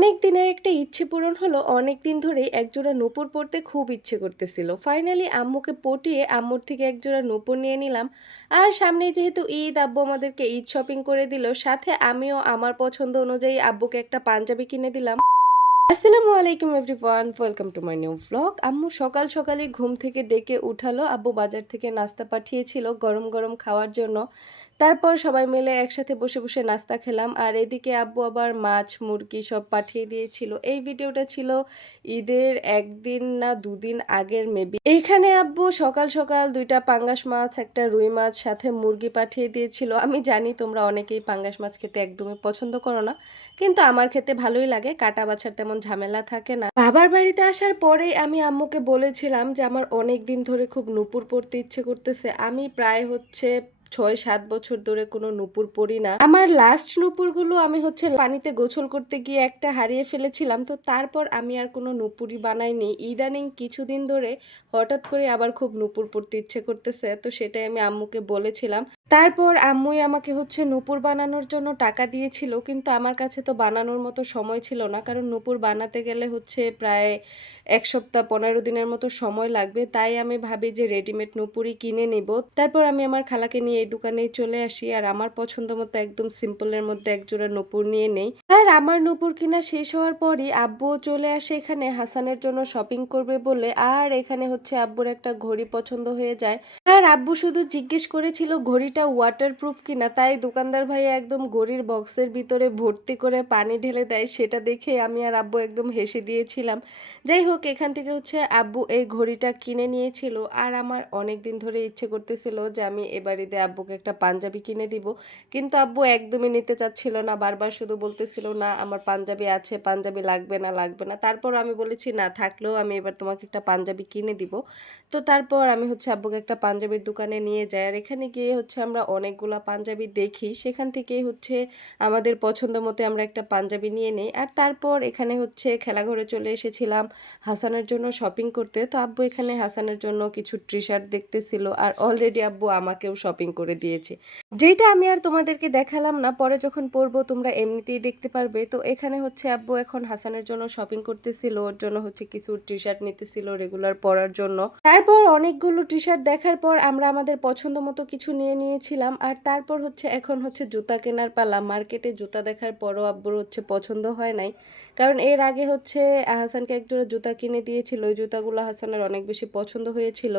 অনেক দিনের একটা ইচ্ছে পূরণ হলো, অনেক দিন ধরেই একজোড়া নূপুর পরতে খুব ইচ্ছে করতেছিল। ফাইনালি আম্মুকে পটিয়ে আম্মুর থেকে একজোড়া নূপুর নিয়ে নিলাম। আর সামনে যেহেতু ঈদ, আব্বু আমাদেরকে ঈদ শপিং করে দিল, সাথে আমিও আমার পছন্দ অনুযায়ী আব্বুকে একটা পাঞ্জাবি কিনে দিলাম। আসসালামু আলাইকুম everyone welcome to my new vlog আম্মু সকাল সকালে ঘুম থেকে ডেকে উঠালো, আব্বু বাজার থেকে নাস্তা পাঠিয়েছিল গরম গরম খাওয়ার জন্য। তারপর সবাই মিলে একসাথে বসে বসে নাস্তা খেলাম। আর এদিকে আব্বু আবার মাছ, মুরগি সব পাঠিয়ে দিয়েছিল। এই ভিডিওটা ছিল ঈদের একদিন না দুদিন আগের মেবি এইখানে আব্বু সকাল সকাল দুইটা পাঙ্গাস মাছ, একটা রুই মাছ, সাথে মুরগি পাঠিয়ে দিয়েছিল। আমি জানি তোমরা অনেকেই পাঙ্গাস মাছ খেতে একদমই পছন্দ করো না, কিন্তু আমার খেতে ভালোই লাগে, কাটা বাছার তেমন ঝামেলা থাকে না। বাবার বাড়িতে আসার পরেই আমি আম্মুকে বলেছিলাম যে, আমার অনেক দিন ধরে খুব নুপুর পড়তে ইচ্ছে করতেছে। আমি প্রায় হচ্ছে ছয় সাত বছর ধরে কোনো নুপুর পরি না। আমার লাস্ট নুপুরগুলো আমি হচ্ছে পানিতে গোসল করতে গিয়ে একটা হারিয়ে ফেলেছিলাম। তো তারপর আমি আর কোনো নুপুরই বানাইনি। ইদানিং কিছুদিন ধরে হঠাৎ করে আবার খুব নুপুর পড়তে ইচ্ছে করতেছে। তো সেটাই আমি আম্মুকে বলেছিলাম। তারপর আম্মুই আমাকে হচ্ছে নুপুর বানানোর জন্য টাকা দিয়েছিল। কিন্তু আমার কাছে তো বানানোর মতো সময় ছিল না। কারণ নুপুর বানাতে গেলে হচ্ছে প্রায় এক সপ্তাহ, পনেরো দিনের মতো সময় লাগবে। তাই আমি ভাবি যে রেডিমেড নুপুরই কিনে নিব। তারপর আমি আমার খালাকে নিয়ে এই দোকানেই চলে আসি আর আমার পছন্দ মতো একদম সিম্পলের মধ্যে একজোড়া নুপুর নিয়ে নেই। আর আমার নুপুর কিনা শেষ হওয়ার পরই আব্বুও চলে আসে এখানে হাসানের জন্য শপিং করবে বলে। আর এখানে হচ্ছে আব্বুর একটা ঘড়ি পছন্দ হয়ে যায়। আর আব্বু শুধু জিজ্ঞেস করেছিল, ঘড়িটা ওয়াটারপ্রুফ কিনা? তাই দোকানদার ভাই একদম ঘড়ির বক্সের ভিতরে ভর্তি করে পানি ঢেলে দেয়, সেটা দেখে আমি আর আব্বু একদম হেসে দিয়েছিলাম। যাই হোক, এখান থেকে হচ্ছে আব্বু এই ঘড়িটা কিনে নিয়েছিল। আর আমার অনেক দিন ধরে ইচ্ছে করতেছিল যে আমি এবারিতে আব্বুকে একটা পাঞ্জাবি কিনে দিব। কিন্তু আব্বু একদমই নিতে চাচ্ছিল না, বারবার শুধু বলতেছিল, না, আমার পাঞ্জাবি আছে, পাঞ্জাবি লাগবে না লাগবে না। তারপর আমি বলেছি, না, থাকলেও আমি এবার তোমাকে একটা পাঞ্জাবি কিনে দিব। তো তারপর আমি হচ্ছে আব্বুকে একটা পাঞ্জাবির দোকানে নিয়ে যাই, আর এখানে গিয়ে হচ্ছে আমরা অনেকগুলা পাঞ্জাবি দেখি। সেখান থেকে হচ্ছে আমাদের পছন্দ মতো আমরা একটা পাঞ্জাবি নিয়ে নিই। আর তারপর এখানে হচ্ছে খেলাঘরে চলে এসেছিলাম হাসানের জন্য শপিং করতে। তো আব্বু এখানে হাসানের জন্য কিছু টি শার্ট দেখতেছিল, আর অলরেডি আব্বু আমাকেও শপিং করে দিয়েছে। যেটা আমি আর তোমাদেরকে দেখালাম না, পরে যখন পরবো তোমরা এমনিতেই দেখতে পারবে। তো এখানে হচ্ছে আব্বু এখন হাসানের জন্য শপিং করতেছিল, ওর জন্য হচ্ছে কিছু টি শার্ট নিতেছিল রেগুলার পরার জন্য। তারপর অনেকগুলো টি শার্ট দেখার পর আমরা আমাদের পছন্দ মতো কিছু নিয়ে নিয়েছিলাম। আর তারপর হচ্ছে এখন হচ্ছে জুতা কেনার পালা। মার্কেটে জুতা দেখার পরও আব্বুর হচ্ছে পছন্দ হয় নাই। কারণ এর আগে হচ্ছে হাসানকে একজোড়া জুতা কিনে দিয়েছিল। ওই জুতাগুলো হাসানের অনেক বেশি পছন্দ হয়েছিল।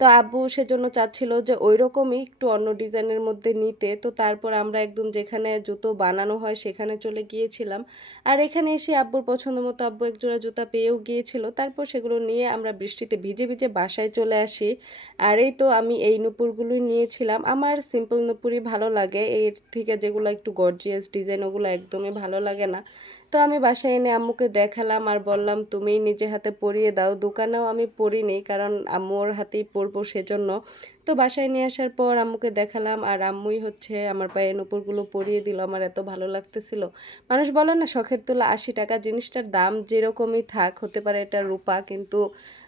তো আব্বু সেজন্য চাচ্ছিল যে ওই রকমই একটু অন্য ডিজাইনের মধ্যে নিতে। তো তারপর আমরা একদম যেখানে জুতো বানানো হয় সেখানে চলে গিয়েছিলাম। আর এখানে এসে আব্বুর পছন্দ মতো আব্বু একজোড়া জুতা পেয়েও গিয়েছিল। তারপর সেগুলো নিয়ে আমরা বৃষ্টিতে ভিজে ভিজে বাসায় চলে আসি। আর এই তো আমি এই নুপুরগুলোই নিয়েছিলাম। আমার সিম্পল নুপুরই ভালো লাগে। এর থেকে যেগুলো একটু গর্জিয়াস ডিজাইন ওগুলো একদমই ভালো লাগে না। তো আমি বাসায় এনে আম্মুকে দেখালাম আর বললাম তুমি নিজে হাতে পরিয়ে দাও। দোকানেও আমি পরিনি, কারণ আম্মুর হাতেই পরবো সেজন্য। তো বাসায় নিয়ে আসার পর আম্মুকে দেখালাম আর আম্মুই হচ্ছে আমার পায়ে নুপুরগুলো পরিয়ে দিল। আমার এত ভালো লাগতেছিল। মানুষ বলে না, শখের তোলা আশি টাকা, জিনিসটার দাম যেরকমই থাক, হতে পারে এটা রূপা, কিন্তু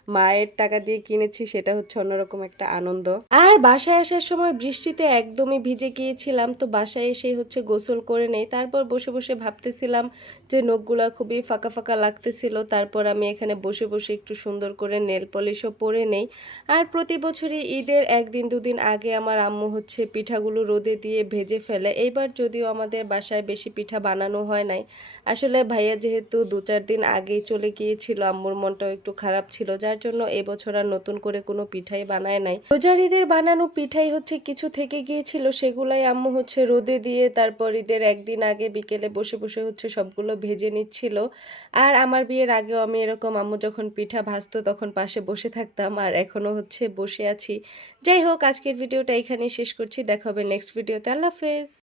মায়ের টাকা দিয়ে কিনেছি, সেটা হচ্ছে অন্যরকম একটা আনন্দ। আর বাসায় আসার সময় বৃষ্টিতে একদমই ভিজে গিয়েছিলাম, তো বাসায় এসে হচ্ছে গোসল করে নেই। তারপর বসে বসে ভাবতেছিলাম যে নখগুলা খুবই ফাঁকা ফাঁকা লাগতেছিল, তারপর আমি এখানে বসে বসে একটু সুন্দর করে নেল পলিশও পরে নেই। আর প্রতি বছরই ঈদের একদিন, দুদিন আগে আমার আম্মু হচ্ছে পিঠাগুলো রোদে দিয়ে ভেজে ফেলে। এইবার যদিও আমাদের বাসায় বেশি পিঠা বানানো হয় নাই, আসলে ভাইয়া যেহেতু দু চার দিন আগেই চলে গিয়েছিল, আম্মুর মনটাও একটু খারাপ ছিল যার জন্য এবছর আর নতুন করে কোনো পিঠাই বানায় নাই। রোজার ঈদের বানানো পিঠাই হচ্ছে কিছু থেকে গিয়েছিল, সেগুলাই আম্মু হচ্ছে রোদে দিয়ে তারপর ঈদের একদিন আগে বিকেলে বসে বসে হচ্ছে সবগুলো ভেজে নিচ্ছিল। আর আমার বিয়ের আগেও আমি এরকম আম্মু যখন পিঠা ভাজতো তখন পাশে বসে থাকতাম আর এখনও হচ্ছে বসে আছি। যাই হোক, আজকের ভিডিওটা এখানেই শেষ করছি। দেখা হবে নেক্সট ভিডিওতে আল্লাহ হাফেজ।